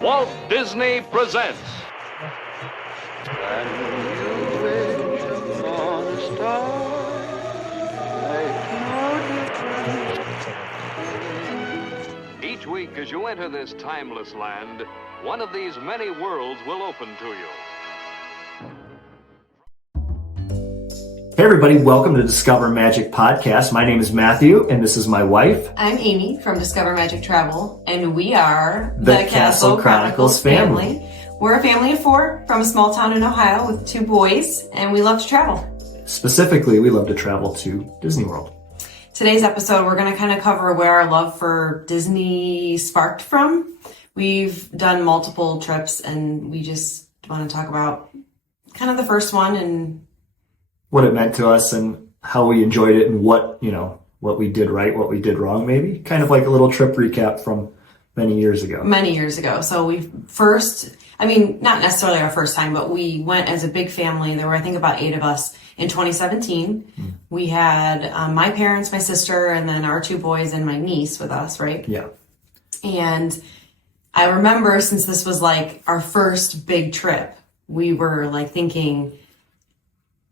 Walt Disney presents. When you wish upon a star, make no difference. Each week as you enter this timeless land, one of these many worlds will open to you. Hey everybody, welcome to Discover Magic Podcast. My name is Matthew, and this is my wife. I'm Amy from Discover Magic Travel, and we are The Castle Chronicles family. We're a family of 4 from a small town in Ohio with 2 boys, and we love to travel. Specifically, we love to travel to Disney World. Today's episode, we're going to kind of cover where our love for Disney sparked from. We've done multiple trips, and we just want to talk about kind of the first one and what it meant to us and how we enjoyed it and what we did right, what we did wrong, maybe. Kind of like a little trip recap from many years ago. So not necessarily our first time, but we went as a big family. There were, I think, about 8 of us in 2017. We had my parents, my sister, and then our 2 boys and my niece with us, right? Yeah. And I remember, since this was like our first big trip, we were like thinking,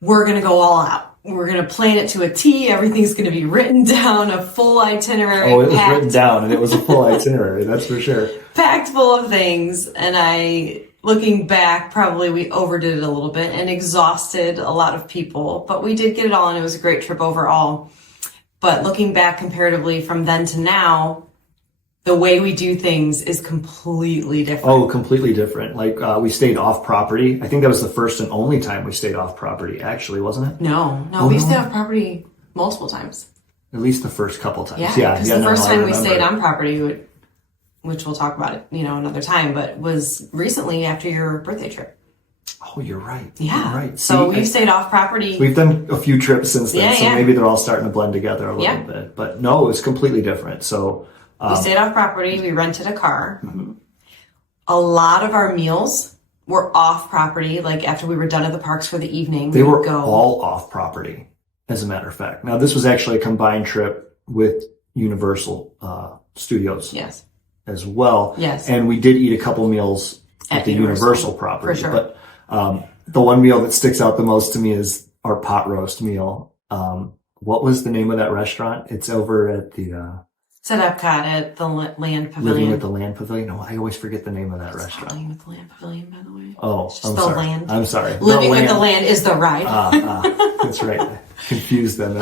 we're going to go all out. We're going to plan it to a T. Everything's going to be written down, a full itinerary. Oh, it was written down, and it was a full itinerary, that's for sure. Packed full of things. And looking back, probably we overdid it a little bit and exhausted a lot of people. But we did get it all, and it was a great trip overall. But looking back comparatively from then to now, the way we do things is completely different. Oh, completely different. Like, we stayed off property. I think that was the first and only time we stayed off property, actually, wasn't it? No, we stayed off property multiple times. At least the first couple times. Yeah, because the first time we stayed on property, which we'll talk about it, another time, but was recently after your birthday trip. Oh, you're right. Yeah. You're right. So we've stayed off property. We've done a few trips since then, so Yeah. maybe they're all starting to blend together a little bit. But no, it was completely different. So we stayed off property. We rented a car. Mm-hmm. A lot of our meals were off property. Like after we were done at the parks for the evening, they were all off property, as a matter of fact. Now, this was actually a combined trip with Universal Studios. Yes. As well. Yes. And we did eat a couple meals at the Universal property. For sure. But the one meal that sticks out the most to me is our pot roast meal. What was the name of that restaurant? It's over at the It's at Epcot at the Land Pavilion. Living with the Land Pavilion. No, I always forget the name of that restaurant. Living with the Land Pavilion, by the way. Oh, it's I'm the sorry. Land. I'm sorry. Living with the Land is the ride. That's right. Confused them.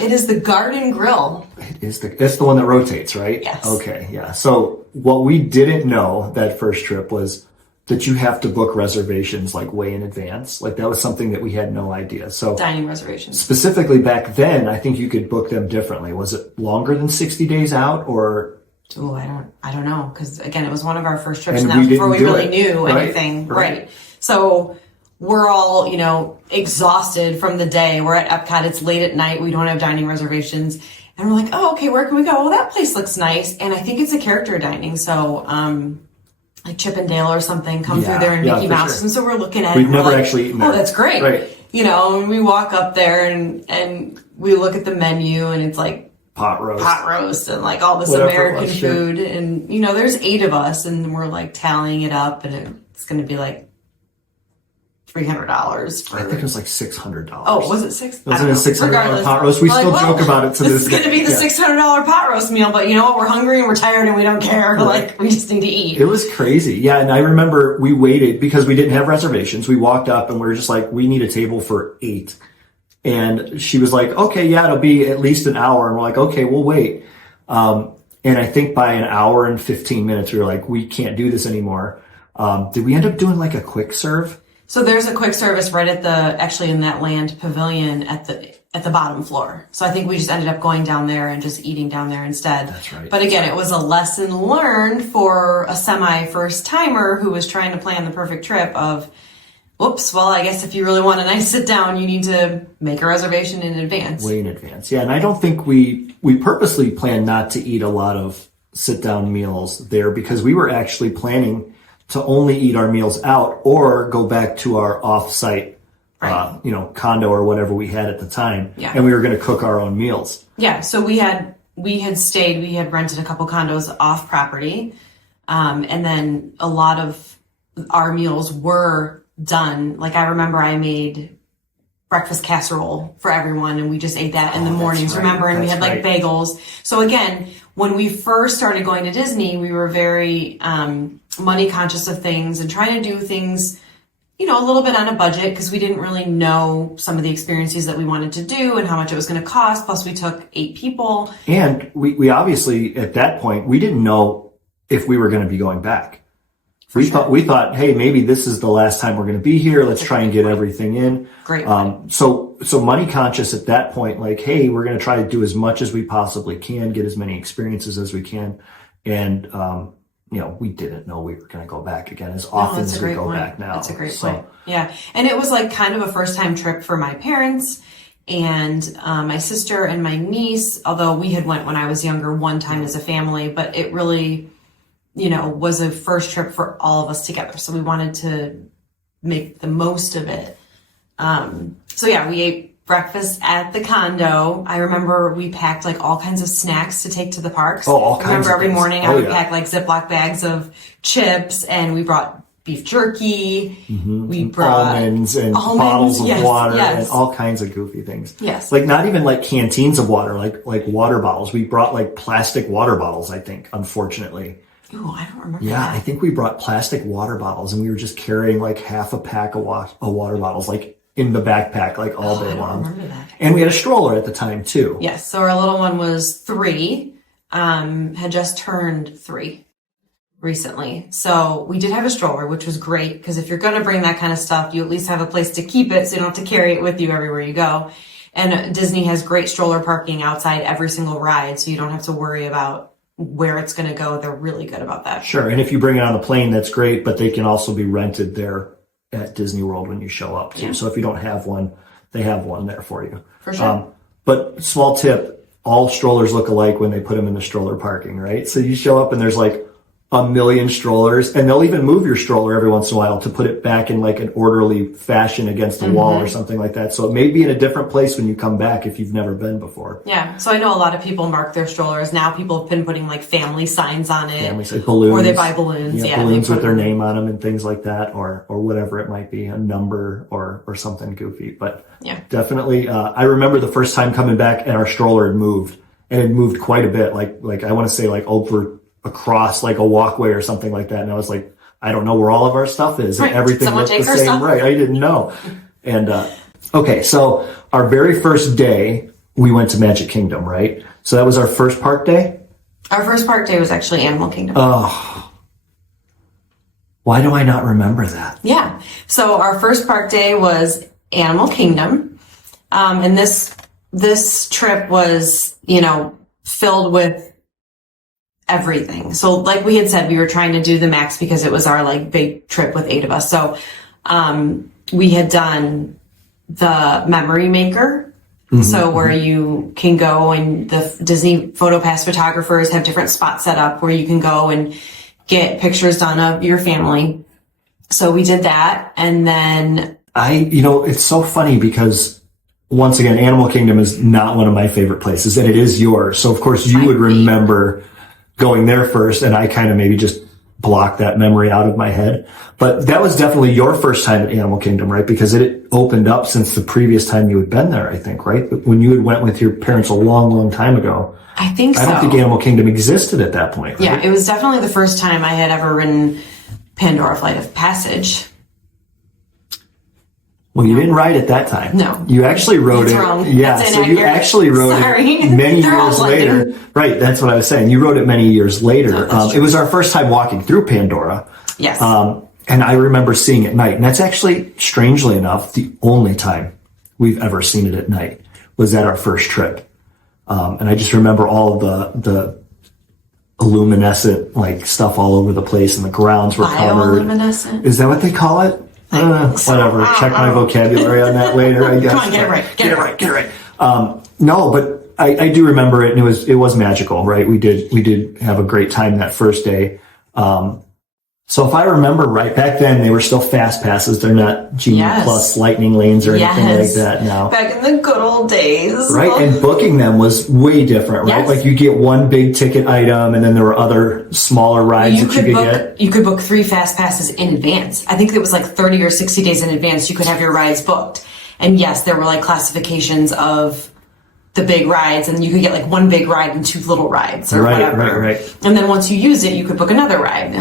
It is the Garden Grill. It's the one that rotates, right? Yes. Okay, yeah. So what we didn't know that first trip was that you have to book reservations like way in advance. Like that was something that we had no idea. So dining reservations. Specifically back then, I think you could book them differently. Was it longer than 60 days out or? Oh, I don't know. Cause again, it was one of our first trips and and that was before we really knew anything. Right. So we're all, exhausted from the day. We're at Epcot. It's late at night. We don't have dining reservations. And we're like, oh, okay, where can we go? Well, that place looks nice. And I think it's a character dining. So, like Chip and Dale or something come through there and Mickey Mouse. Sure. And so we're looking at We've never actually eaten there. Oh, that's great. Right. And we walk up there and we look at the menu and it's like pot roast and like all this American food. Sure. And, there's 8 of us and we're like tallying it up and it's going to be like $300 for... I think it was like $600. Oh, was it $600? Wasn't it a $600 pot roast? We still joke about it to this day. It's going to be the $600 pot roast meal, but you know what? We're hungry and we're tired and we don't care. Right. Like, we just need to eat. It was crazy. Yeah, and I remember we waited because we didn't have reservations. We walked up and we were just like, we need a table for 8. And she was like, okay, yeah, it'll be at least an hour. And we're like, okay, we'll wait. And I think by an hour and 15 minutes, we were like, we can't do this anymore. Did we end up doing like a quick serve? So there's a quick service right at actually in that Land Pavilion at the bottom floor. So I think we just ended up going down there and just eating down there instead. That's right. But again, it was a lesson learned for a semi-first timer who was trying to plan the perfect trip of, whoops, well, I guess if you really want a nice sit down, you need to make a reservation in advance. Way in advance. Yeah, and I don't think we purposely planned not to eat a lot of sit down meals there because we were actually planning to only eat our meals out or go back to our off-site, condo or whatever we had at the time. Yeah. And we were going to cook our own meals. Yeah. So we had rented a couple condos off property. And then a lot of our meals were done. Like I remember I made breakfast casserole for everyone and we just ate that in the mornings, right. remember? And we That's had like right. bagels. So again, when we first started going to Disney, we were very money conscious of things and trying to do things, you know, a little bit on a budget because we didn't really know some of the experiences that we wanted to do and how much it was going to cost. Plus we took 8 people. And we obviously, at that point, we didn't know if we were going to be going back. We thought, hey, maybe this is the last time we're going to be here. Let's try and get everything in. Great. So money conscious at that point, like, hey, we're going to try to do as much as we possibly can, get as many experiences as we can. And, you know, we didn't know we were going to go back again as often as we go back now. That's a great point. Yeah. And it was like kind of a first time trip for my parents and my sister and my niece, although we had went when I was younger one time as a family, but it really, you know, was a first trip for all of us together. So we wanted to make the most of it. So yeah, we ate breakfast at the condo. I remember we packed like all kinds of snacks to take to the parks. Oh, all kinds of remember every things. morning I would pack like Ziploc bags of chips and we brought beef jerky. We brought almonds and bottles of water and all kinds of goofy things. Yes. Like not even like canteens of water, like water bottles. We brought like plastic water bottles, I think, unfortunately. Ooh, I don't remember. Yeah, that. I think we brought plastic water bottles and we were just carrying like half a pack of water bottles, like in the backpack, like all day long. I don't remember that. And we had a stroller at the time too. Yes. So our little one was 3, had just turned 3 recently. So we did have a stroller, which was great because if you're going to bring that kind of stuff, you at least have a place to keep it so you don't have to carry it with you everywhere you go. And Disney has great stroller parking outside every single ride, so you don't have to worry about where it's going to go. They're really good about that. Sure. And if you bring it on the plane, that's great, but they can also be rented there at Disney World when you show up too. Yeah. So if you don't have one, they have one there for you. For sure. But small tip, all strollers look alike when they put them in the stroller parking, right? So you show up and there's like a million strollers and they'll even move your stroller every once in a while to put it back in like an orderly fashion against the wall or something like that. So it may be in a different place when you come back if you've never been before. Yeah. So I know a lot of people mark their strollers. Now people have been putting like family signs on it. Family signs, balloons. Or they buy balloons. Yeah, balloons with their name on them and things like that or whatever it might be, a number or something goofy. But yeah, definitely. I remember the first time coming back and our stroller had moved and it moved quite a bit. Like I want to say like over across like a walkway or something like that. And I was like, I don't know where all of our stuff is. Right. And everything looked the same. Stuff? Right. I didn't know. And, okay. So our very first day we went to Magic Kingdom, right? So that was our first park day. Our first park day was actually Animal Kingdom. Oh, why do I not remember that? Yeah. So our first park day was Animal Kingdom. And this trip was, you know, filled with everything. So like we had said, we were trying to do the max because it was our like big trip with 8 of us. So, we had done the Memory Maker. So where you can go and the Disney PhotoPass photographers have different spots set up where you can go and get pictures done of your family. So we did that. And then it's so funny because once again, Animal Kingdom is not one of my favorite places and it is yours. So of course you would remember going there first, and I kind of maybe just blocked that memory out of my head. But that was definitely your first time at Animal Kingdom, right? Because it opened up since the previous time you had been there, I think, right? But when you had went with your parents a long, long time ago. I think so. I don't think Animal Kingdom existed at that point, right? Yeah, it was definitely the first time I had ever ridden Pandora Flight of Passage. Well, you didn't ride it that time. No. You actually rode That's it. wrong. Yeah, That's so you actually rode it many years later. Right, that's what I was saying. You rode it many years later. It was our first time walking through Pandora. Yes. And I remember seeing it at night. And that's actually, strangely enough, the only time we've ever seen it at night was at our first trip. And I just remember all of the luminescent like stuff all over the place and the grounds were covered. Bioluminescent? Is that what they call it? Whatever. Check my vocabulary on that later, I guess. Come on, get it right. Get it right. No, but I do remember it, and it was magical, right? We did have a great time that first day. So if I remember right, back then they were still fast passes. They're not Genie Plus lightning lanes or anything like that now. Back in the good old days. Right, and booking them was way different, right? Yes. Like you get one big ticket item and then there were other smaller rides that you could get. You could book 3 fast passes in advance. I think it was like 30 or 60 days in advance you could have your rides booked. And yes, there were like classifications of the big rides, and you could get like 1 big ride and 2 little rides or whatever. Right. And then once you use it, you could book another ride.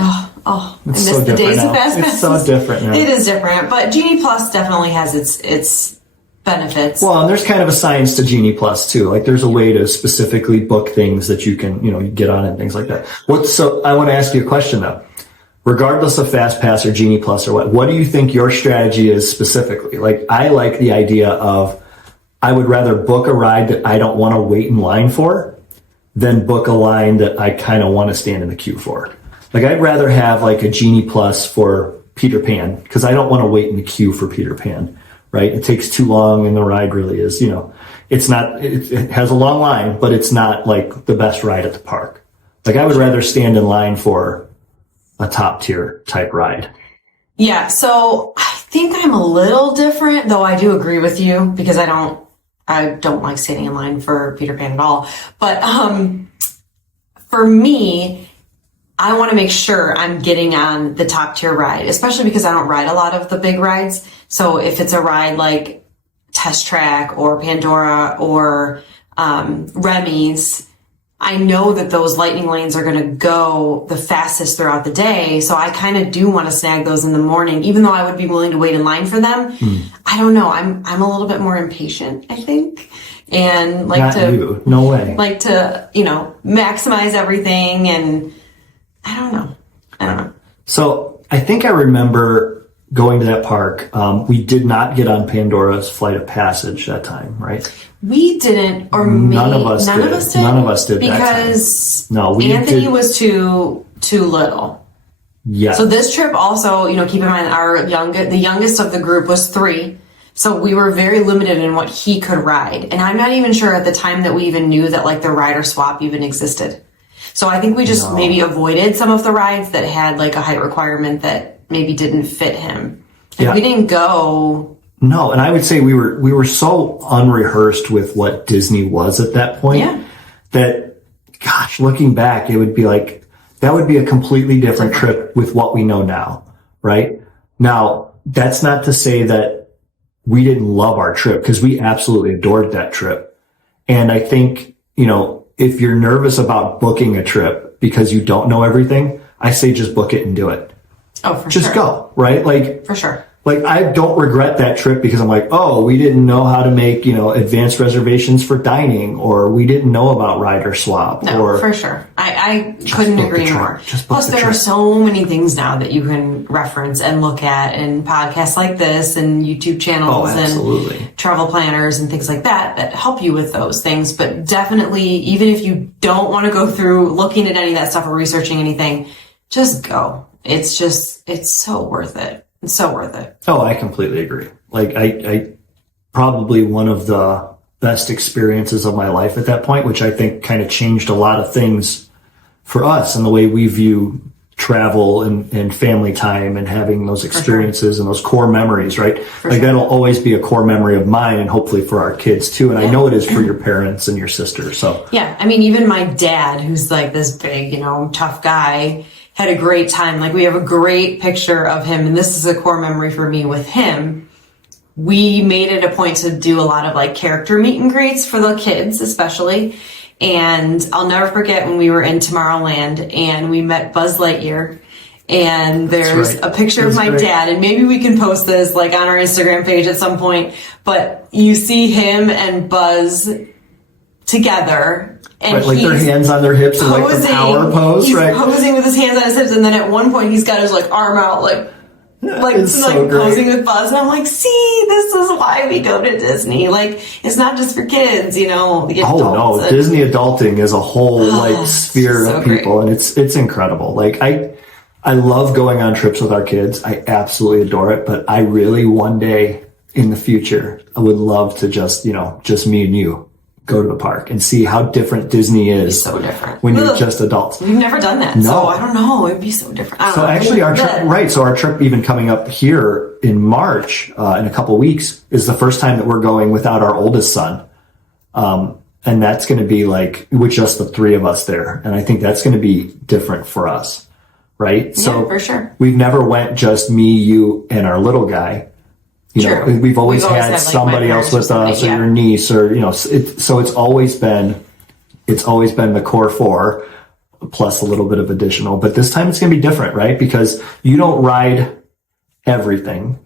I miss so the days now. of fast passes. It's so different now. It is different, but Genie Plus definitely has its benefits. Well, and there's kind of a science to Genie Plus too. Like there's a way to specifically book things that you can, you get on and things like that. So I want to ask you a question though. Regardless of Fast Pass or Genie Plus or what do you think your strategy is specifically? Like I like the idea of I would rather book a ride that I don't want to wait in line for than book a line that I kind of want to stand in the queue for. Like I'd rather have like a Genie Plus for Peter Pan because I don't want to wait in the queue for Peter Pan, right? It takes too long and the ride really is, it's not, it has a long line, but it's not like the best ride at the park. Like I would rather stand in line for a top tier type ride. Yeah, so I think I'm a little different, though I do agree with you because I don't like standing in line for Peter Pan at all. But for me, I want to make sure I'm getting on the top tier ride, especially because I don't ride a lot of the big rides. So if it's a ride like Test Track or Pandora or Reminisce, I know that those lightning lanes are going to go the fastest throughout the day. So I kind of do want to snag those in the morning, even though I would be willing to wait in line for them. I don't know. I'm a little bit more impatient, I think. And like No way. Like to, maximize everything. And I don't know. So I think I remember going to that park. We did not get on Pandora's Flight of Passage that time, right? We didn't, or maybe none of us did. None of us did because that time. No, Anthony was too little. Yeah. So this trip also, keep in mind the youngest of the group was 3. So we were very limited in what he could ride. And I'm not even sure at the time that we even knew that like the rider swap even existed. So I think we just maybe avoided some of the rides that had like a height requirement that maybe didn't fit him. And we didn't go. No, and I would say we were so unrehearsed with what Disney was at that point that, gosh, looking back, it would be like, that would be a completely different trip with what we know now, right? Now, that's not to say that we didn't love our trip because we absolutely adored that trip. And I think, if you're nervous about booking a trip because you don't know everything, I say just book it and do it. Oh, for sure. Just go, right? Like, for sure. Like, I don't regret that trip because I'm like, we didn't know how to make, advanced reservations for dining, or we didn't know about rider swap. No, for sure. I couldn't agree more. Plus, there are so many things now that you can reference and look at, and podcasts like this, and YouTube channels, and travel planners, and things like that help you with those things. But definitely, even if you don't want to go through looking at any of that stuff or researching anything, just go. It's so worth it. It's so worth it. Oh, I completely agree. Like I probably one of the best experiences of my life at that point, which I think kind of changed a lot of things for us and the way we view travel and family time and having those experiences and those core memories, right? That'll always be a core memory of mine and hopefully for our kids too. And I know it is for your parents and your sister. So yeah, I mean, even my dad, who's like this big, tough guy, had a great time. Like we have a great picture of him, and this is a core memory for me with him. We made it a point to do a lot of like character meet and greets for the kids, especially. And I'll never forget when we were in Tomorrowland and we met Buzz Lightyear. And there's a picture of my dad, and maybe we can post this like on our Instagram page at some point. But you see him and Buzz together. And like their hands on their hips and like the power pose, he's posing with his hands on his hips, and then at one point he's got his like arm out, like posing with Buzz, and I'm like, see, this is why we go to Disney. Like, it's not just for kids, the adults. Disney adulting is a whole sphere of people, and it's incredible. Like I love going on trips with our kids. I absolutely adore it, but I really one day in the future I would love to just me and you go to the park and see how different Disney is so different when you're just adults. We've never done that, so I don't know. It'd be so different. I don't know. Actually, our trip, so our trip even coming up here in March, in a couple weeks, is the first time that we're going without our oldest son. And that's going to be like with just the three of us there. And I think that's going to be different for us, right? Yeah, so for sure. We've never went just me, you, and our little guy. You know, we've always had like somebody else with us, or your niece, or so it's always been the core four plus a little bit of additional. But this time it's going to be different, right? Because you don't ride everything.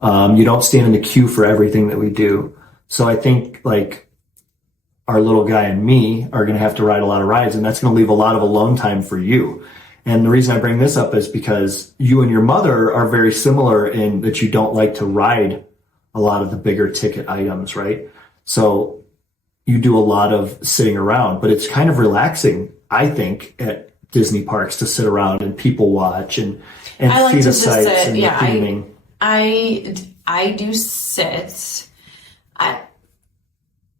You don't stand in the queue for everything that we do. So I think like our little guy and me are going to have to ride a lot of rides, and that's going to leave a lot of alone time for you. And the reason I bring this up is because you and your mother are very similar in that you don't like to ride a lot of the bigger ticket items, right? So you do a lot of sitting around, but it's kind of relaxing, I think, at Disney parks to sit around and people watch and see the sights and the theming. I do sit.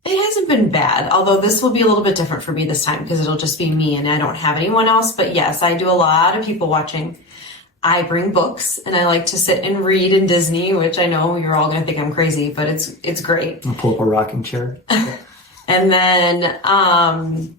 It hasn't been bad, although this will be a little bit different for me this time because it'll just be me and I don't have anyone else. But yes, I do a lot of people watching. I bring books and I like to sit and read in Disney, which I know you're all going to think I'm crazy, but it's great. I'll pull up a rocking chair. And then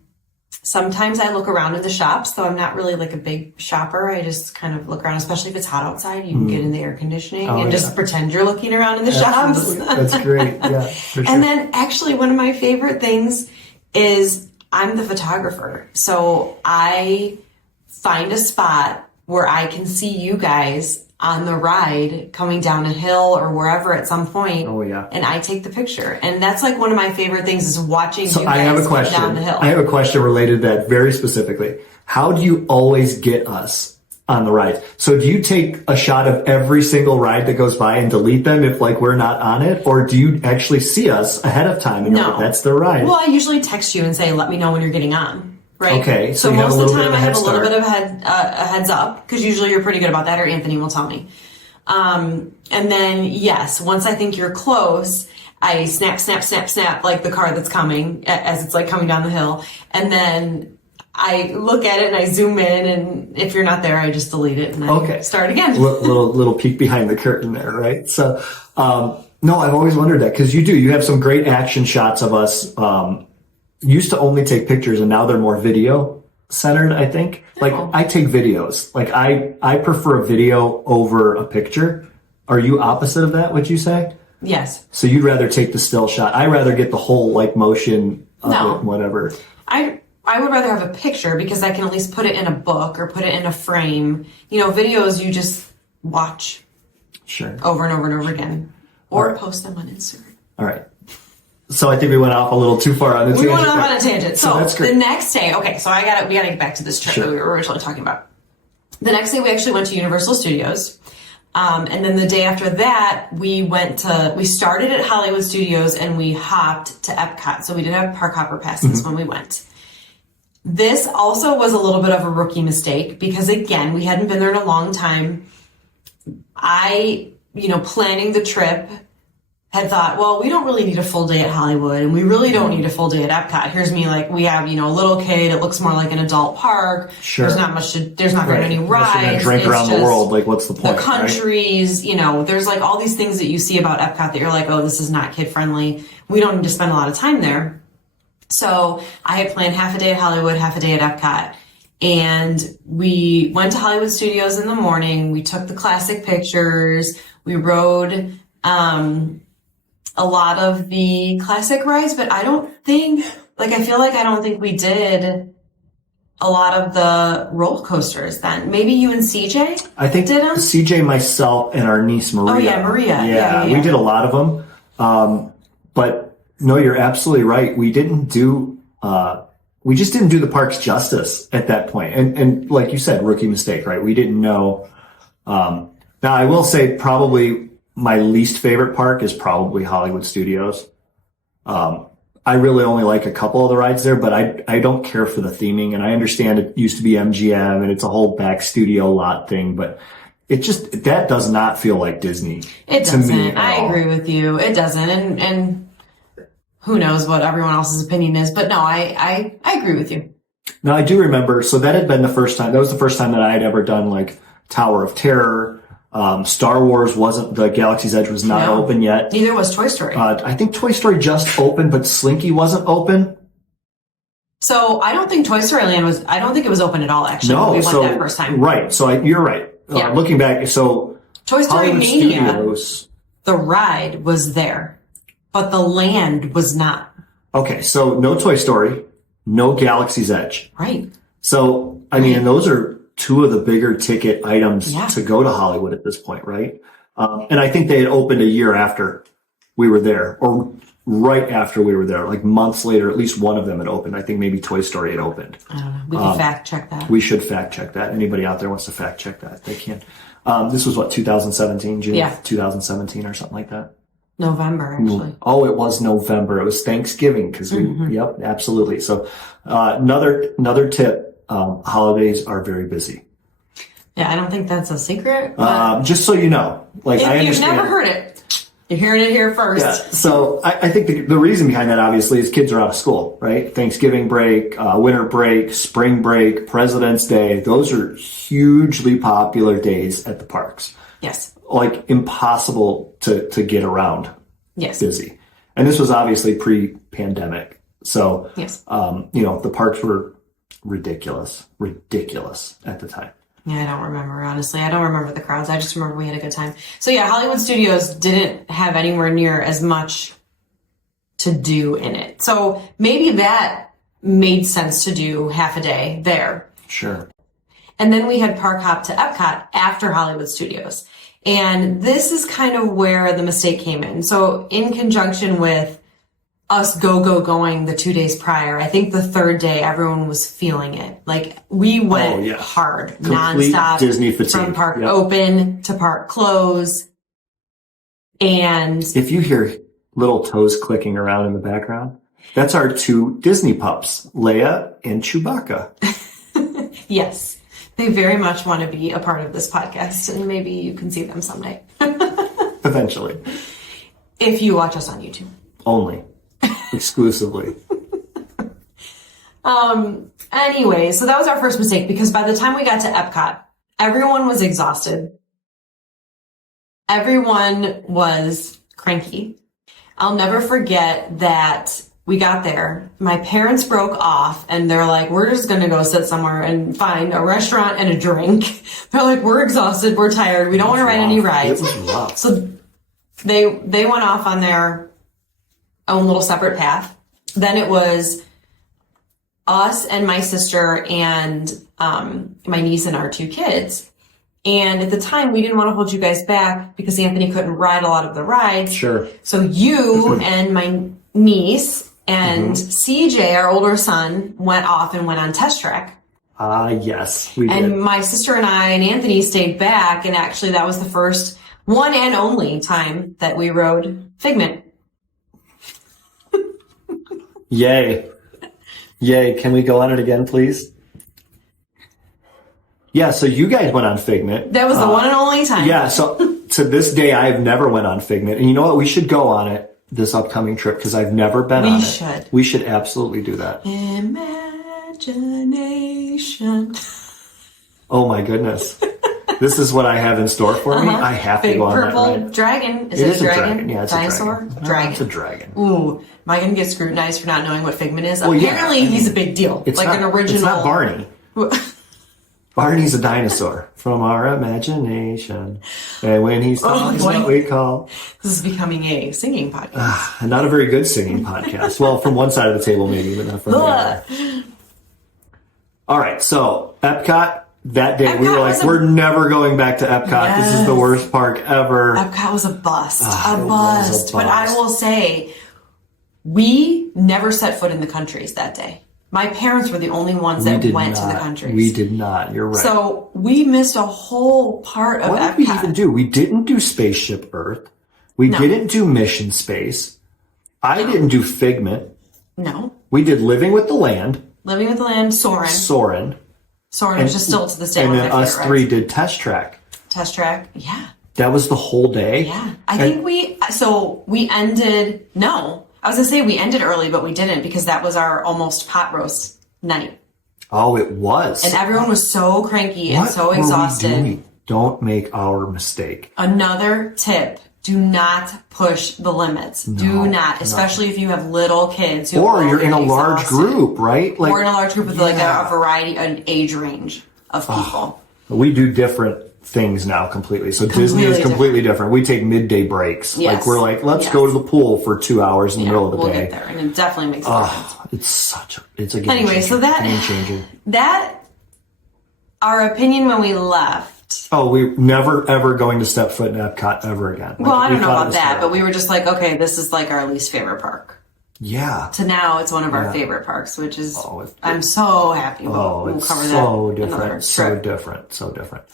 sometimes I look around in the shops, though I'm not really like a big shopper. I just kind of look around, especially if it's hot outside. You can get in the air conditioning and just pretend you're looking around in the shops. That's great. Yeah, for sure. And then actually one of my favorite things is I'm the photographer. So I find a spot where I can see you guys on the ride coming down a hill or wherever at some point. Oh, yeah. And I take the picture. And that's like one of my favorite things is watching you guys I have a question. down the hill. I have a question related to that very specifically. How do you always get us on the ride? So do you take a shot of every single ride that goes by and delete them if like we're not on it? Or do you actually see us ahead of time and you're like, that's the ride? Well, I usually text you and say, let me know when you're getting on. Right? Okay. So most of the time I have a little bit of a heads up because usually you're pretty good about that, or Anthony will tell me. And then yes, once I think you're close, I snap like the car that's coming as it's like coming down the hill. And then I look at it and I zoom in, and if you're not there, I just delete it and I start again. little peek behind the curtain there, right? So, no, I've always wondered that because you have some great action shots of us, used to only take pictures and now they're more video centered, I think. Like I take videos. Like I prefer a video over a picture. Are you opposite of that, would you say? Yes. So you'd rather take the still shot. I'd rather get the whole like motion of it, whatever. I would rather have a picture because I can at least put it in a book or put it in a frame. Videos you just watch over and over and over again. Or post them on Instagram. All right. So I think we went off a little too far on the tangent. We went off on a tangent. So that's great. The next day, we gotta get back to this trip that we were originally talking about. The next day we actually went to Universal Studios. And then the day after that, we started at Hollywood Studios and we hopped to Epcot. So we did have park hopper passes when we went. This also was a little bit of a rookie mistake because again, we hadn't been there in a long time. Planning the trip, had thought, well, we don't really need a full day at Hollywood and we really don't need a full day at Epcot. Here's me like, we have, a little kid. It looks more like an adult park. Sure. There's not very many rides. You're gonna drink around the world. Like, what's the point? The countries, there's like all these things that you see about Epcot that you're like, oh, this is not kid friendly. We don't need to spend a lot of time there. So I had planned half a day at Hollywood, half a day at Epcot. And we went to Hollywood Studios in the morning. We took the classic pictures. We rode, a lot of the classic rides, but I don't think we did a lot of the roller coasters then. Maybe you and CJ I think did them? CJ, myself, and our niece Maria. Oh yeah, Maria. Yeah, we did a lot of them. But no, you're absolutely right. We just didn't do the parks justice at that point. And like you said, rookie mistake, right? We didn't know. Now I will say probably my least favorite park is probably Hollywood Studios. I really only like a couple of the rides there, but I don't care for the theming. And I understand it used to be MGM and it's a whole back studio lot thing, but that does not feel like Disney. It doesn't. I agree with you. It doesn't. And who knows what everyone else's opinion is. But no, I agree with you. Now, I do remember, so that had been the first time, that was the first time that I had ever done like Tower of Terror. Star Wars wasn't, the Galaxy's Edge was not open yet. Neither was Toy Story. I think Toy Story just opened, but Slinky wasn't open. So I don't think Toy Story Land was, I don't think it was open at all, actually, when we went that first time. Right. So you're right. Looking back, so Toy Story Hollywood Mania, Studios, the ride was there, but the land was not. Okay, so no Toy Story, no Galaxy's Edge. Right. So, I mean, and those are two of the bigger ticket items Yeah. to go to Hollywood at this point, right? And I think they had opened a year after we were there, or right after we were there, like months later, at least one of them had opened. I think maybe Toy Story had opened. I don't know. We can fact check that. We should fact check that. Anybody out there wants to fact check that, they can. This was what, 2017, June Yeah. 2017 or something like that? November, actually. Oh, it was November. It was Thanksgiving because yep, absolutely. So, another tip, holidays are very busy. Yeah, I don't think that's a secret. But Just so you know, like if I you've understand. never heard it, you're hearing it here first. Yeah. So I think the reason behind that obviously is kids are out of school, right? Thanksgiving break, winter break, spring break, President's Day. Those are hugely popular days at the parks. Yes. Like impossible to get around. Yes. Busy. And this was obviously pre-pandemic. So, Yes. The parks were ridiculous at the time. Yeah, I don't remember, honestly. I don't remember the crowds. I just remember we had a good time. So yeah, Hollywood Studios didn't have anywhere near as much to do in it. So maybe that made sense to do half a day there. Sure. And then we had Park Hop to Epcot after Hollywood Studios. And this is kind of where the mistake came in. So in conjunction with us going the 2 days prior, I think the third day everyone was feeling it. Like we went hard, Complete nonstop, Disney fatigue. from park open to park close. And If you hear little toes clicking around in the background, that's our two Disney pups, Leia and Chewbacca. yes, they very much want to be a part of this podcast, and maybe you can see them someday. Eventually. If you watch us on YouTube. Only. Exclusively. Anyway, so that was our first mistake because by the time we got to Epcot, everyone was exhausted. Everyone was cranky. I'll never forget that we got there. My parents broke off and they're like, we're just going to go sit somewhere and find a restaurant and a drink. They're like, we're exhausted. We're tired. We don't want to ride any rides. It was rough. So they went off on their own little separate path. Then it was us and my sister and my niece and our two kids. And at the time, we didn't want to hold you guys back because Anthony couldn't ride a lot of the rides. Sure. So you and my niece and CJ, our older son, went off and went on Test Track. Yes, we did. And my sister and I and Anthony stayed back. And actually, that was the first one and only time that we rode Figment. Yay. Yay. Can we go on it again, please? Yeah, so you guys went on Figment. That was the one and only time. Yeah, so to this day, I've never went on Figment. And you know what? We should go on it this upcoming trip because I've never been on it. We should. We should absolutely do that. Imagination. Oh my goodness. This is what I have in store for me. I have to Big go on that purple ride. dragon. Is It it is a a dragon? dragon. Yeah, it's Dinosaur? a dragon. Dragon. It's a dragon. Ooh, am I going to get scrutinized for not knowing what Figment is? Well, yeah, Apparently, I mean, he's a big deal. It's Like not, an original. It's not Barney. Barney's a dinosaur from our imagination. And when he's talking, boy. what we call. This is becoming a singing podcast. And not a very good singing podcast. Well, from one side of the table, maybe, but not from the other. All right, so Epcot. That day, we were like, we're never going back to Epcot. Yes. This is the worst park ever. Epcot was a bust. It was a But I bust. will say, we never set foot in the countries that day. My parents were the only ones that went to the countries. We did not. You're right. So we missed a whole part of What Epcot. did we even do? We didn't do Spaceship Earth. We didn't do Mission Space. I didn't do Figment. No. We did Living with the Land. Living with the Land, Soarin'. Soarin'. Which is still to this day And one of then my us favorite three rides. did Test Track. Test Track. Yeah. That was the whole day. Yeah. I think we ended, no. I was going to say we ended early, but we didn't because that was our almost pot roast night. Oh, it was. And everyone was so cranky and so exhausted. What were we doing? Don't make our mistake. Another tip. Do not push the limits. Do not, especially if you have little kids. Or you're in a large group, right? Or in a large group with like a variety, an age range of people. We do different things now completely. So Disney is completely different. We take midday breaks. Yes. Like we're like, let's go to the pool for 2 hours in the middle of the day. We'll get there, and it definitely makes a difference. It's a game anyway, changer. So game changer. That our opinion when we left. Oh, we're never ever going to step foot in Epcot ever again. Well, I don't know about that, but we were just like, okay, this is like our least favorite park. Yeah. To now, it's one of our favorite parks, which is I'm so happy. We'll cover so that. Different. So different.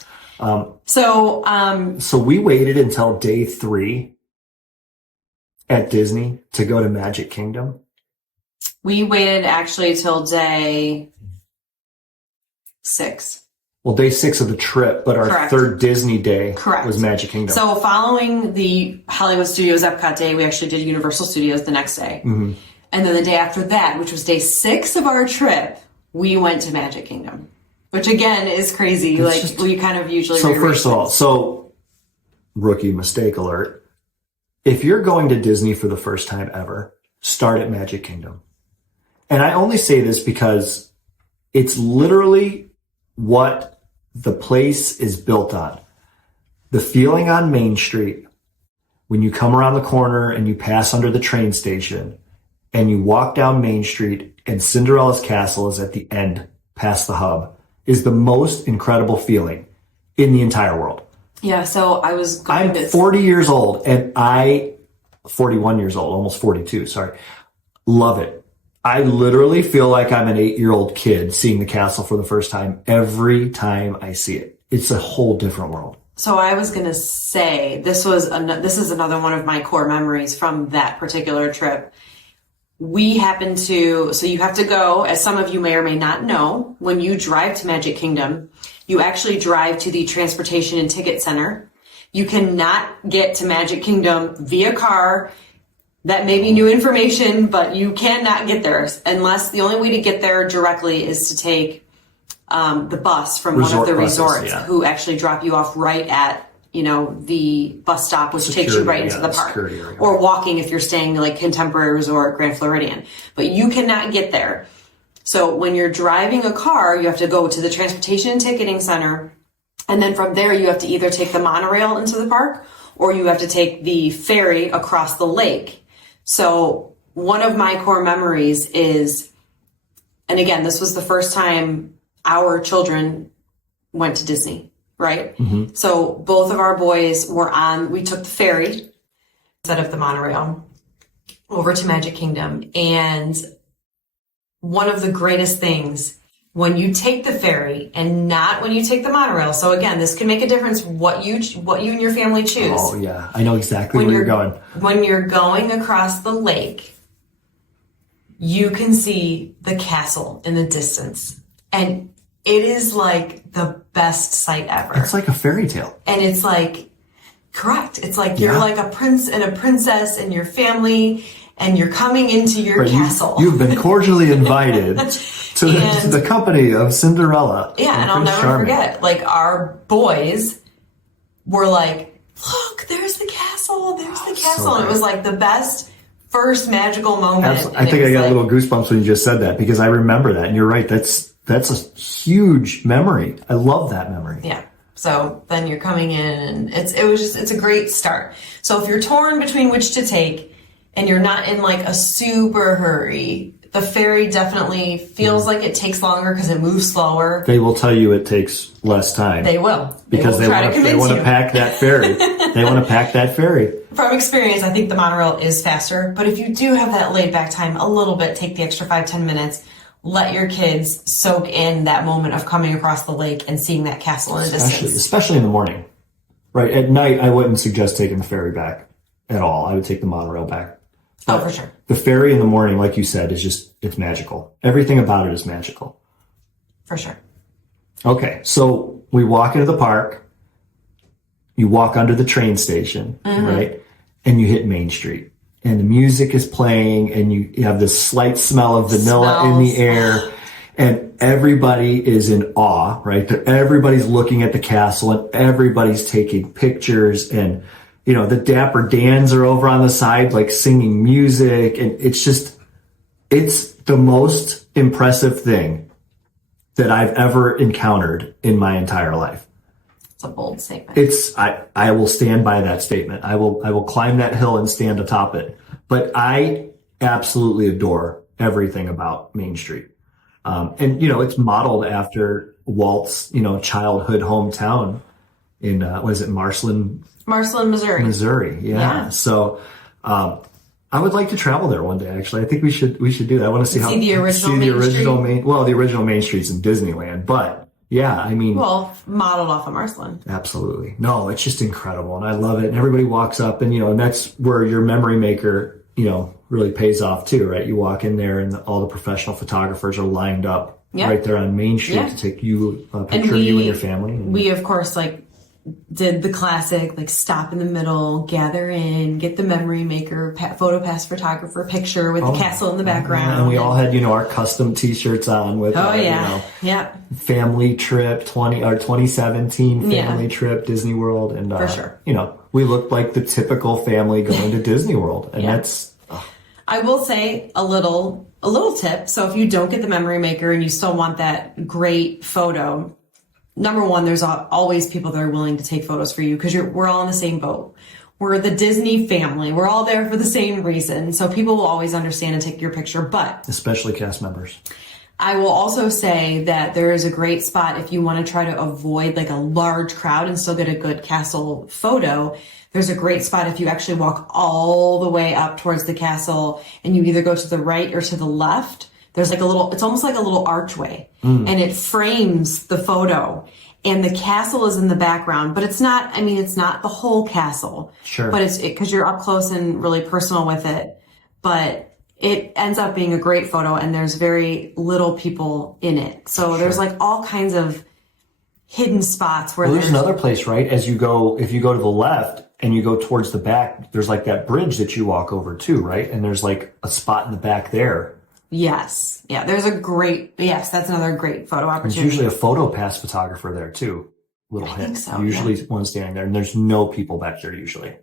So we waited until day 3 at Disney to go to Magic Kingdom. We waited actually till day 6. Well, day 6 of the trip, but our third Disney day was Magic Kingdom. So following the Hollywood Studios Epcot day, we actually did Universal Studios the next day. Mm-hmm. And then the day after that, which was day 6 of our trip, we went to Magic Kingdom. Which again is crazy. We kind of usually So first of all, rookie mistake alert. If you're going to Disney for the first time ever, start at Magic Kingdom. And I only say this because it's literally what the place is built on. The feeling on Main Street, when you come around the corner and you pass under the train station and you walk down Main Street and Cinderella's castle is at the end past the hub, is the most incredible feeling in the entire world. Yeah, so I'm 40 years old and 41 years old, almost 42, sorry. Love it. I literally feel like I'm an 8-year-old kid seeing the castle for the first time every time I see it. It's a whole different world. So I was going to say, this is another one of my core memories from that particular trip. So you have to go, as some of you may or may not know, when you drive to Magic Kingdom, you actually drive to the Transportation and Ticket Center. You cannot get to Magic Kingdom via car. That may be new information, but you cannot get there unless the only way to get there directly is to take the bus from one of the resorts who actually drop you off right at, the bus stop, which takes you right into the park. Or walking if you're staying like Contemporary Resort, Grand Floridian. But you cannot get there. So when you're driving a car, you have to go to the Transportation and Ticketing Center. And then from there, you have to either take the monorail into the park or you have to take the ferry across the lake. So one of my core memories is, and again, this was the first time our children went to Disney, right? Mm-hmm. So both of our boys we took the ferry instead of the monorail over to Magic Kingdom. And one of the greatest things when you take the ferry and not when you take the monorail. So again, this can make a difference what you and your family choose. Oh yeah, I know exactly where you're going. When you're going across the lake, you can see the castle in the distance. And it is like the best sight ever. It's like a fairy tale. And it's like, correct. It's like you're like a prince and a princess and your family and you're coming into your castle. You've been cordially invited to the company of Cinderella. Yeah, and I'll never forget, like our boys were like, look, there's the castle, So and it was like the best first magical moment. I think I got a little goosebumps when you just said that because I remember that, and you're right. That's a huge memory. I love that memory. Yeah. So then you're coming in, and it's a great start. So if you're torn between which to take, and you're not in like a super hurry, the ferry definitely feels like it takes longer because it moves slower. They will tell you it takes less time. They will. Because they want to pack that ferry. They want to pack that ferry. From experience, I think the monorail is faster. But if you do have that laid back time a little bit, take the extra 5-10 minutes, let your kids soak in that moment of coming across the lake and seeing that castle in the distance. Especially in the morning. Right. At night, I wouldn't suggest taking the ferry back at all. I would take the monorail back. Oh, for sure. The ferry in the morning, like you said, it's magical. Everything about it is magical. For sure. Okay, so we walk into the park. You walk under the train station, right? And you hit Main Street. and the music is playing and you have this slight smell of vanilla in the air and everybody is in awe, right? Everybody's looking at the castle and everybody's taking pictures and, you know, the Dapper Dans are over on the side, like singing music. And it's the most impressive thing that I've ever encountered in my entire life. It's a bold statement. I will stand by that statement. I will climb that hill and stand atop it. But I absolutely adore everything about Main Street. And, you know, it's modeled after Walt's, you know, childhood hometown in, Marceline, Missouri. Missouri. Yeah. So, I would like to travel there one day, actually. I think we should do that. I want to see the original the original Main Street's in Disneyland, but yeah, I mean. Well, modeled off of Marceline. Absolutely. No, it's just incredible. And I love it. And everybody walks up and, you know, and that's where your memory maker, you know, really pays off too, right? You walk in there and all the professional photographers are lined up right there on Main Street to take you a picture of you and your family. And we, of course, like, did the classic, like, stop in the middle, gather in, get the memory maker, photo pass photographer picture with the castle in the background. And we all had, you know, our custom t-shirts on with, you know, family trip 2017 family trip, Disney World. And, for sure. You know, we looked like the typical family going to Disney World. And that's, I will say a little tip. So if you don't get the memory maker and you still want that great photo, number one, there's always people that are willing to take photos for you because we're all in the same boat. We're the Disney family. We're all there for the same reason. So people will always understand and take your picture, but especially cast members. I will also say that there is a great spot if you want to try to avoid like a large crowd and still get a good castle photo. There's a great spot if you actually walk all the way up towards the castle and you either go to the right or to the left. There's like it's almost like a little archway and it frames the photo and the castle is in the background, but it's not the whole castle. Sure. But because you're up close and really personal with it, but it ends up being a great photo and there's very little people in it. So there's like all kinds of hidden spots where there's another place, right? If you go to the left and you go towards the back, there's like that bridge that you walk over too, right? And there's like a spot in the back there. Yes. Yeah. That's another great photo opportunity. There's usually a photo pass photographer there too. Little hint. So, usually one standing there and there's no people back there usually.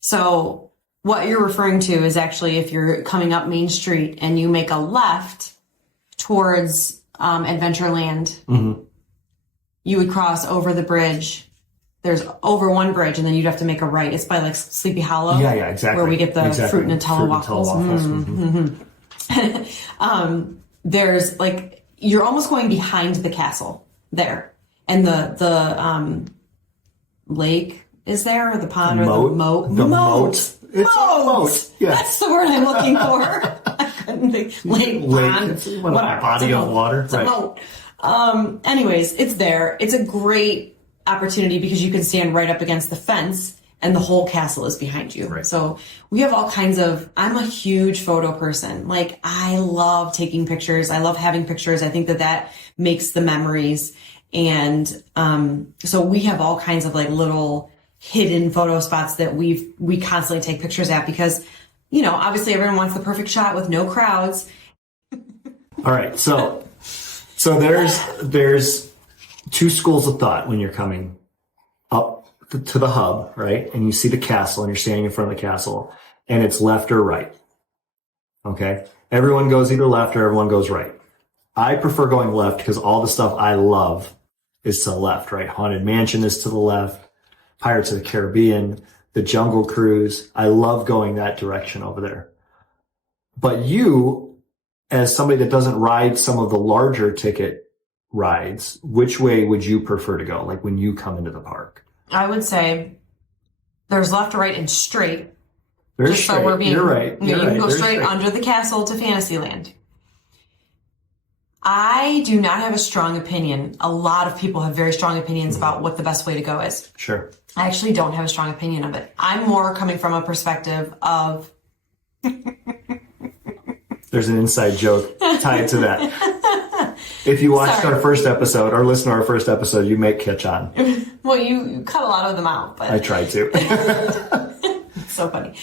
So what you're referring to is actually if you're coming up Main Street and you make a left towards Adventureland, you would cross over the bridge. There's over one bridge, and then you'd have to make a right. It's by like Sleepy Hollow. Yeah, exactly. Where we get the fruit Nutella waffles. There's like you're almost going behind the castle there, and the lake is there, or the pond, or the moat. The moat. It's a moat. Yes. That's the word I'm looking for. I couldn't think. Lake, pond, it's a body of water. It's a moat. Anyways, it's there. It's a great opportunity because you can stand right up against the fence and the whole castle is behind you. Right. So we have all kinds I'm a huge photo person. Like I love taking pictures. I love having pictures. I think that makes the memories. And, so we have all kinds of like little hidden photo spots that we constantly take pictures at because, you know, obviously everyone wants the perfect shot with no crowds. All right. So there's two schools of thought when you're coming up to the hub, right? And you see the castle and you're standing in front of the castle and it's left or right. Okay. Everyone goes either left or everyone goes right. I prefer going left because all the stuff I love is to the left, right? Haunted Mansion is to the left. Pirates of the Caribbean, the Jungle Cruise. I love going that direction over there. But you, as somebody that doesn't ride some of the larger ticket rides, which way would you prefer to go? Like when you come into the park? I would say there's left, right, and straight. There's straight. So you're right. You can go straight under the castle to Fantasyland. I do not have a strong opinion. A lot of people have very strong opinions about what the best way to go is. Sure. I actually don't have a strong opinion of it. I'm more coming from a perspective of... There's an inside joke tied to that. If you watched our first episode or listened to our first episode, you may catch on. Well, you cut a lot of them out. But I tried to. It's so funny.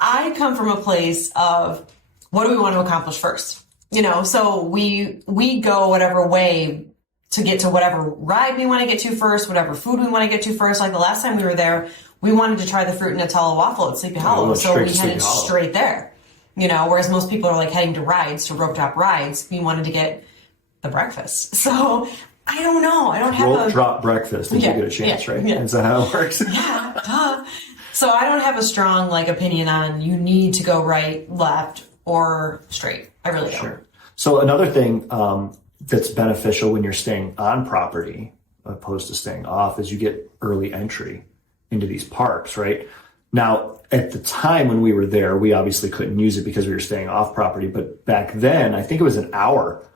I come from a place of what do we want to accomplish first? So we go whatever way to get to whatever ride we want to get to first, whatever food we want to get to first. Like the last time we were there, we wanted to try the fruit and Nutella waffle at Sleepy Hollow. So we headed straight there, whereas most people are like heading to rope drop rides. We wanted to get the breakfast. So I don't know. I don't have rope drop breakfast if you get a chance, right? Yeah. Is that how it works? Yeah. So I don't have a strong opinion on you need to go right, left, or straight. I really don't. Sure. So another thing that's beneficial when you're staying on property opposed to staying off is you get early entry into these parks, right? Now, at the time when we were there, we obviously couldn't use it because we were staying off property. But back then, I think it was an hour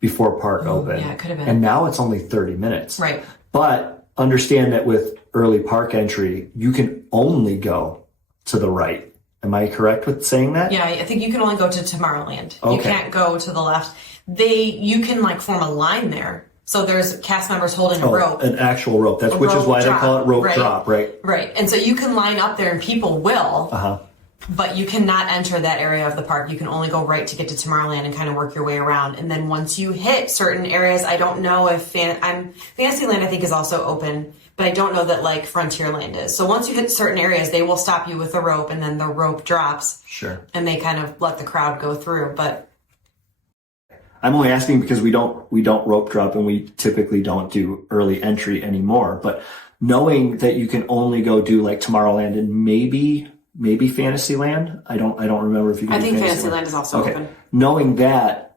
before park opened. Yeah, it could have been. And now it's only 30 minutes. Right. But understand that with early park entry, you can only go to the right. Am I correct with saying that? Yeah, I think you can only go to Tomorrowland. Okay. You can't go to the left. You can form a line there. So there's cast members holding a rope. An actual rope. Which is why they call it rope drop, right? Right. And so you can line up there and people will, but you cannot enter that area of the park. You can only go right to get to Tomorrowland and kind of work your way around. And then once you hit certain areas, I don't know if Fantasyland I think is also open, but I don't know that Frontierland is. So once you hit certain areas, they will stop you with the rope and then the rope drops. Sure. And they kind of let the crowd go through. But I'm only asking because we don't rope drop and we typically don't do early entry anymore. But knowing that you can only go do Tomorrowland and maybe Fantasyland. I don't remember if you can. I think Fantasyland is also open. Knowing that,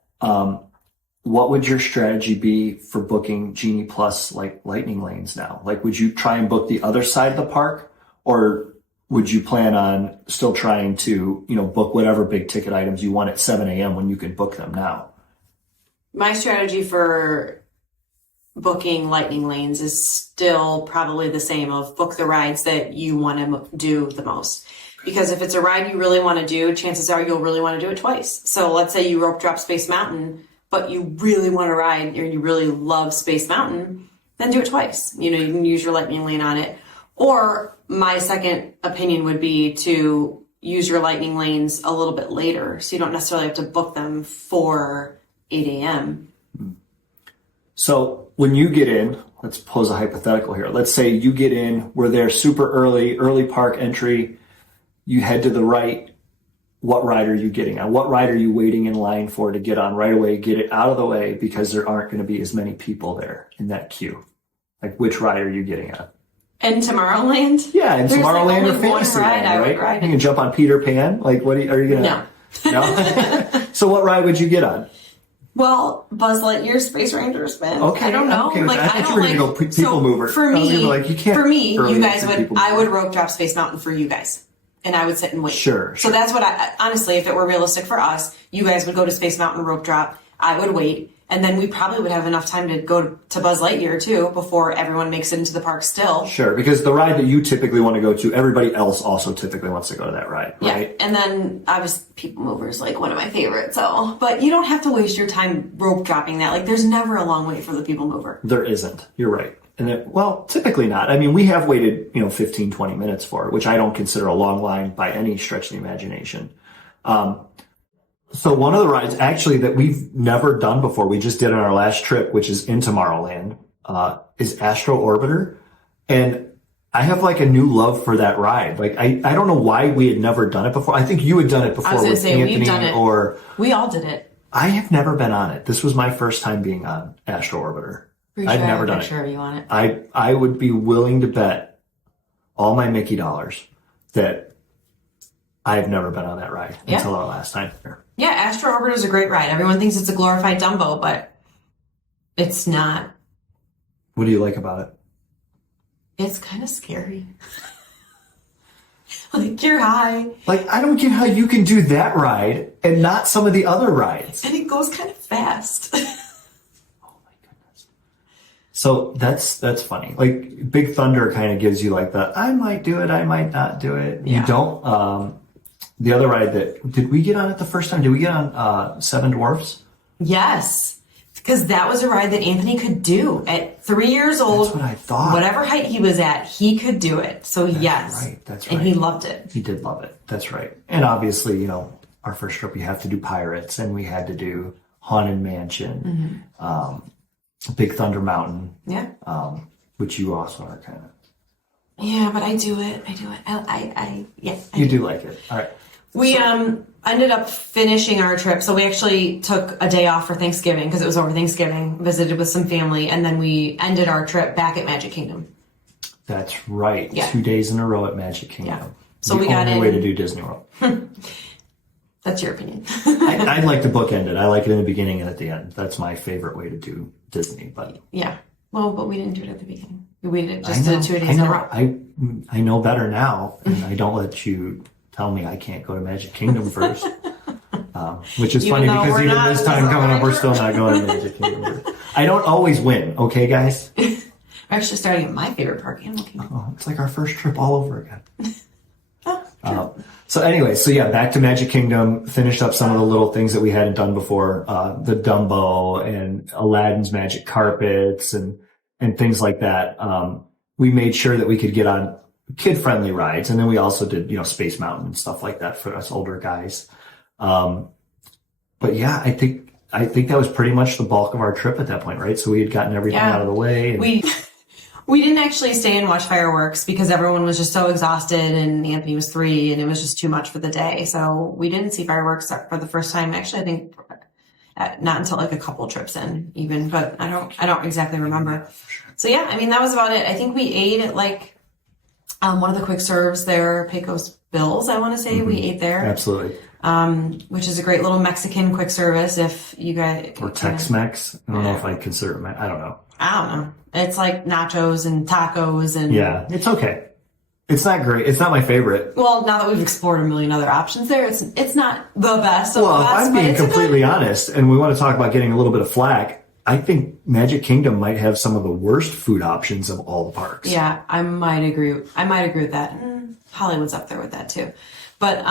what would your strategy be for booking Genie Plus lightning lanes now? Would you try and book the other side of the park, or would you plan on still trying to book whatever big ticket items you want at 7 a.m. when you can book them now? My strategy for booking lightning lanes is still probably the same of book the rides that you want to do the most. Because if it's a ride you really want to do, chances are you'll really want to do it twice. So let's say you rope drop Space Mountain, but you really want to ride or you really love Space Mountain, then do it twice. You can use your lightning lane on it. Or my second opinion would be to use your lightning lanes a little bit later. So you don't necessarily have to book them for 8 a.m. So when you get in, let's pose a hypothetical here. Let's say you get in, we're there super early park entry. You head to the right. What ride are you getting on? What ride are you waiting in line for to get on right away? Get it out of the way because there aren't going to be as many people there in that queue. Which ride are you getting on? In Tomorrowland? Yeah, in Tomorrowland or Fantasyland, right? You can jump on Peter Pan. What are you going to? No. So what ride would you get on? Well, Buzz Lightyear Space Ranger spin. Okay, I don't know. Okay. I thought you were going to go people mover. For me, you guys would. I would rope drop Space Mountain for you guys, and I would sit and wait. Sure. So that's what honestly, if it were realistic for us, you guys would go to Space Mountain rope drop. I would wait, and then we probably would have enough time to go to Buzz Lightyear too before everyone makes it into the park. Still. Sure, because the ride that you typically want to go to, everybody else also typically wants to go to that ride, right? Yeah, and then obviously People Mover is one of my favorites. So, but you don't have to waste your time rope dropping that. There's never a long wait for the People Mover. There isn't. You're right. And typically not. I mean, we have waited, 15, 20 minutes for it, which I don't consider a long line by any stretch of the imagination. So one of the rides actually that we've never done before, we just did on our last trip, which is in Tomorrowland, is Astro Orbiter. And I have a new love for that ride. I don't know why we had never done it before. I think you had done it before. I was going to say, we've done it. We all did it. I have never been on it. This was my first time being on Astro Orbiter. I've never done it. Sure you on it. I would be willing to bet all my Mickey dollars that I've never been on that ride until our last time here. Yeah, Astro Orbiter is a great ride. Everyone thinks it's a glorified Dumbo, but it's not. What do you like about it? It's kind of scary. You're high. I don't get how you can do that ride and not some of the other rides. And it goes kind of fast. Oh my goodness. So that's funny. Big Thunder kind of gives you I might do it, I might not do it. Yeah. You don't. The other ride did we get on it the first time? Did we get on Seven Dwarfs? Yes. Because that was a ride that Anthony could do at 3 years old. That's what I thought. Whatever height he was at, he could do it. So yes. Right. That's right. And he loved it. He did love it. That's right. And obviously, you know, our first trip, we have to do Pirates, and we had to do Haunted Mansion, Big Thunder Mountain. Yeah. Which you also are kind of. Yeah, but I do it. Yes. You do like it. All right. We ended up finishing our trip. So we actually took a day off for Thanksgiving because it was over Thanksgiving, visited with some family, and then we ended our trip back at Magic Kingdom. That's right. Yeah. 2 days in a row at Magic Kingdom. Yeah. So the we got only way to do Disney World. That's your opinion. I'd like to bookend it. I like it in the beginning and at the end. That's my favorite way to do Disney. But yeah. Well, but we didn't do it at the beginning. We did just did 2 days in a row. I know better now, and I don't let you tell me I can't go to Magic Kingdom first. Which is funny because even this time coming up, we're still not going to Magic Kingdom first. I don't always win, okay, guys? We're actually starting at my favorite park, Animal Kingdom. Oh, it's like our first trip all over again. So anyway, back to Magic Kingdom, finished up some of the little things that we hadn't done before, the Dumbo and Aladdin's magic carpets and things like that. We made sure that we could get on kid-friendly rides, and then we also did, you know, Space Mountain and stuff like that for us older guys. But yeah, I think that was pretty much the bulk of our trip at that point, right? So we had gotten everything out of the way. And we didn't actually stay and watch fireworks because everyone was just so exhausted, and Anthony was 3 and it was just too much for the day. So we didn't see fireworks for the first time. Actually, I think not until like a couple trips in even, but I don't exactly remember. So yeah, I mean, that was about it. I think we ate at like, one of the quick serves there, Pecos Bills, I want to say. We ate there. Absolutely. Which is a great little Mexican quick service if you guys... Or Tex-Mex. I don't know if I consider it... I don't know. It's like nachos and tacos and... Yeah, it's okay. It's not great. It's not my favorite. Well, now that we've explored a million other options there, it's not the best. Well, if I'm being completely honest, and we want to talk about getting a little bit of flack, I think Magic Kingdom might have some of the worst food options of all the parks. Yeah, I might agree with that. Hollywood's up there with that too. But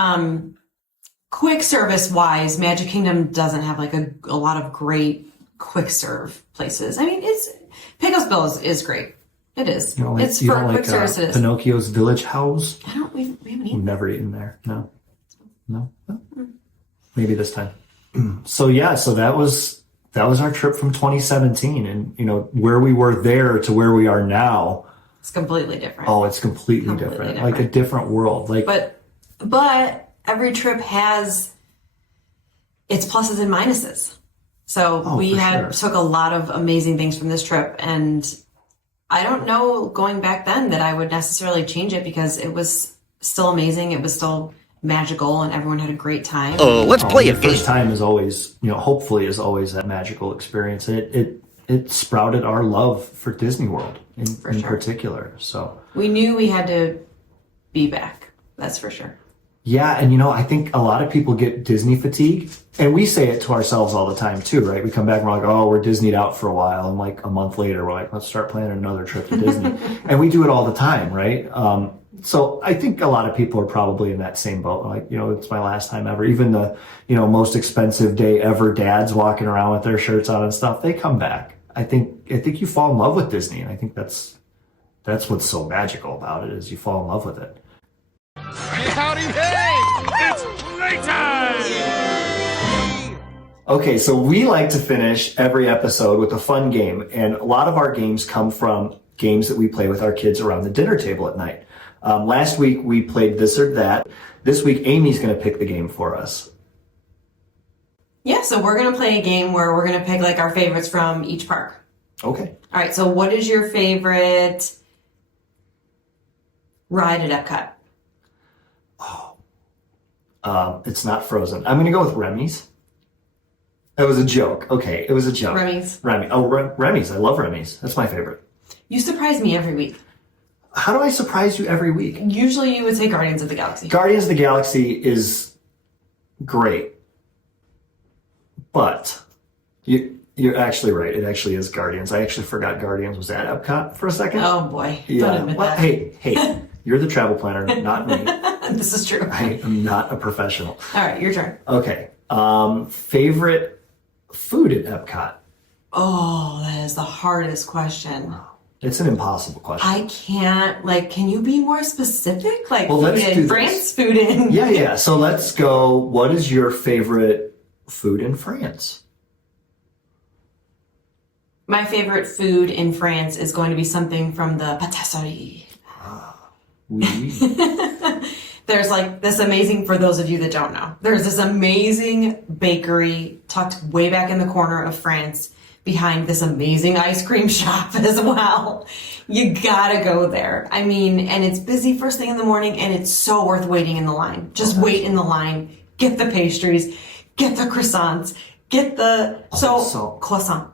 quick service wise, Magic Kingdom doesn't have like a lot of great quick serve places. I mean, Pecos Bills is great. It is. It's for quick service. It is. Pinocchio's Village House. We haven't eaten. We've never eaten there. No. Maybe this time. So that was our trip from 2017, and you know where we were there to where we are now. It's completely different. Oh, it's completely different. Like a different world. Like, but every trip has its pluses and minuses. So we took a lot of amazing things from this trip, and I don't know going back then that I would necessarily change it because it was still amazing. It was still magical, and everyone had a great time. Let's play a game. First time is always, you know, hopefully is always that magical experience. It sprouted our love for Disney World in particular. So we knew we had to be back. That's for sure. Yeah, and you know, I think a lot of people get Disney fatigue, and we say it to ourselves all the time too, right? We come back and we're like, oh, we're Disneyed out for a while, and like a month later, we're like, let's start planning another trip to Disney. And we do it all the time, right? So I think a lot of people are probably in that same boat. Like, you know, it's my last time ever. Even the, you know, most expensive day ever dads walking around with their shirts on and stuff, they come back. I think you fall in love with Disney, and I think that's what's so magical about it, is you fall in love with it. Howdy, hey! It's playtime! Okay, so we like to finish every episode with a fun game, and a lot of our games come from games that we play with our kids around the dinner table at night. Last week we played This or That. This week Amy's going to pick the game for us. Yeah, so we're going to play a game where we're going to pick like our favorites from each park. Okay. All right, so what is your favorite ride at Epcot? It's not Frozen. I'm going to go with Remy's. That was a joke. Okay, it was a joke. Remy's. Remy's. I love Remy's. That's my favorite. You surprise me every week. How do I surprise you every week? Usually you would say Guardians of the Galaxy. Guardians of the Galaxy is great. But you're actually right. It actually is Guardians. I actually forgot Guardians was at Epcot for a second. Oh boy. Yeah. Don't admit that. Hey, you're the travel planner, not me. This is true. I am not a professional. All right, your turn. Okay. Favorite food at Epcot? Oh, that is the hardest question. It's an impossible question. I can't, like, can you be more specific? Like, Well, let's food do in this. France, food in. Yeah. So let's go. What is your favorite food in France? My favorite food in France is going to be something from the patisserie. Oui. There's like this amazing, for those of you that don't know, there's this amazing bakery tucked way back in the corner of France behind this amazing ice cream shop as well. You gotta go there. I mean, and it's busy first thing in the morning and it's so worth waiting in the line. Just wait in the line, get the pastries, get the croissants, get the, croissant.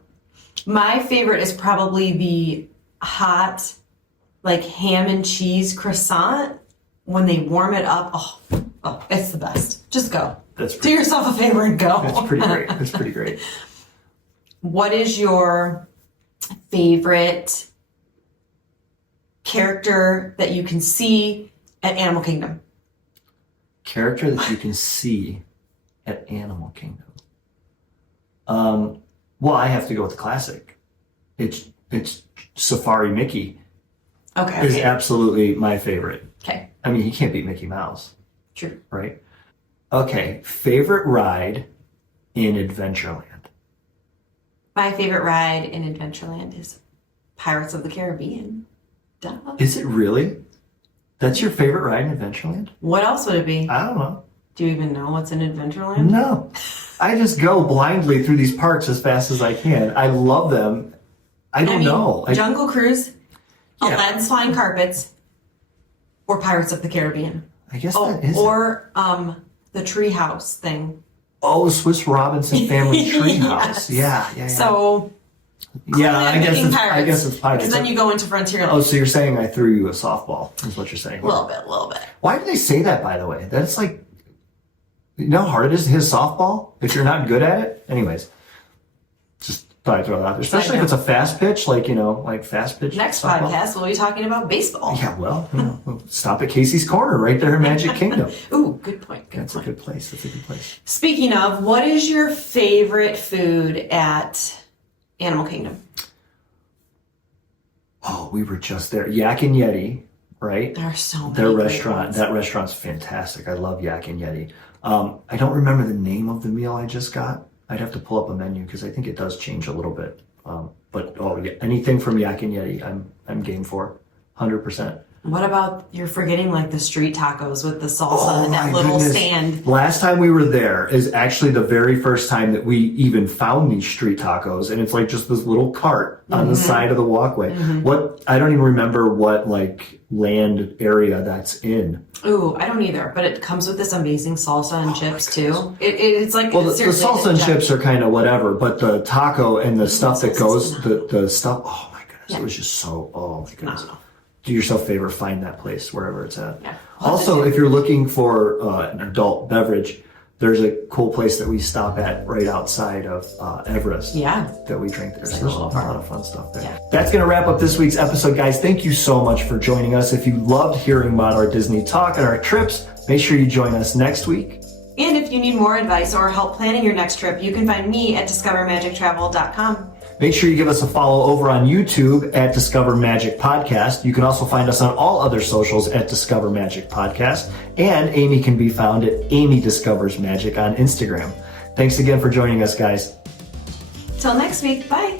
My favorite is probably the hot, like ham and cheese croissant. When they warm it up, oh, it's the best. Just go. Do yourself a favor and go. That's pretty great. That's pretty great. What is your favorite character that you can see at Animal Kingdom? Character that you can see at Animal Kingdom. Well, I have to go with the classic. It's Safari Mickey. Okay. Is absolutely my favorite. Okay. I mean, he can't beat Mickey Mouse. True. Right? Okay. Favorite ride in Adventureland? My favorite ride in Adventureland is Pirates of the Caribbean. Duh. Is it really? That's your favorite ride in Adventureland? What else would it be? I don't know. Do you even know what's in Adventureland? No. I just go blindly through these parks as fast as I can. I love them. I don't know. Jungle Cruise, Yeah. Aladdin's Flying Carpets, or Pirates of the Caribbean. I guess that is it. Or the treehouse thing. Oh, Swiss Robinson Family Treehouse. Yes. Yeah. So Yeah, I guess picking it's Pirates. Pirates. Because then you go into Frontierland. Oh, so you're saying I threw you a softball, is what you're saying. A little bit. Why do they say that, by the way? That's like, you know how hard it is to hit a softball if you're not good at it? Anyways, just thought I'd throw that out there. Especially if it's a fast pitch, like fast pitch. Next softball. podcast, we'll be talking about baseball. Yeah, well, we'll stop at Casey's Corner right there in Magic Kingdom. Ooh, good point. That's a good place. That's a good place. Speaking of, what is your favorite food at Animal Kingdom? Oh, we were just there. Yak and Yeti, right? There are so many. Their great restaurant. ones. That restaurant's fantastic. I love Yak and Yeti. I don't remember the name of the meal I just got. I'd have to pull up a menu because I think it does change a little bit. But yeah, anything from Yak and Yeti, I'm game for, 100%. What about, you're forgetting like the street tacos with the salsa and that my little goodness. stand. Last time we were there is actually the very first time that we even found these street tacos, and it's like just this little cart on the side of the walkway. I don't even remember what like land area that's in. Ooh, I don't either, but it comes with this amazing salsa and chips too. It's like, Well, the seriously, salsa and chips are kind of whatever, but the taco and the stuff that goes, the stuff, oh my goodness, it was just so, oh my goodness. phenomenal. Do yourself a favor, find that place wherever it's at. Yeah. Also, if you're looking for an adult beverage, there's a cool place that we stop at right outside of Everest. Yeah. That we drink there. So there's a lot of fun stuff there. Yeah. That's going to wrap up this week's episode, guys. Thank you so much for joining us. If you loved hearing about our Disney talk and our trips, make sure you join us next week. And if you need more advice or help planning your next trip, you can find me at discovermagictravel.com. Make sure you give us a follow over on YouTube at Discover Magic Podcast. You can also find us on all other socials at Discover Magic Podcast. And Amy can be found at Amy Discovers Magic on Instagram. Thanks again for joining us, guys. Till next week. Bye.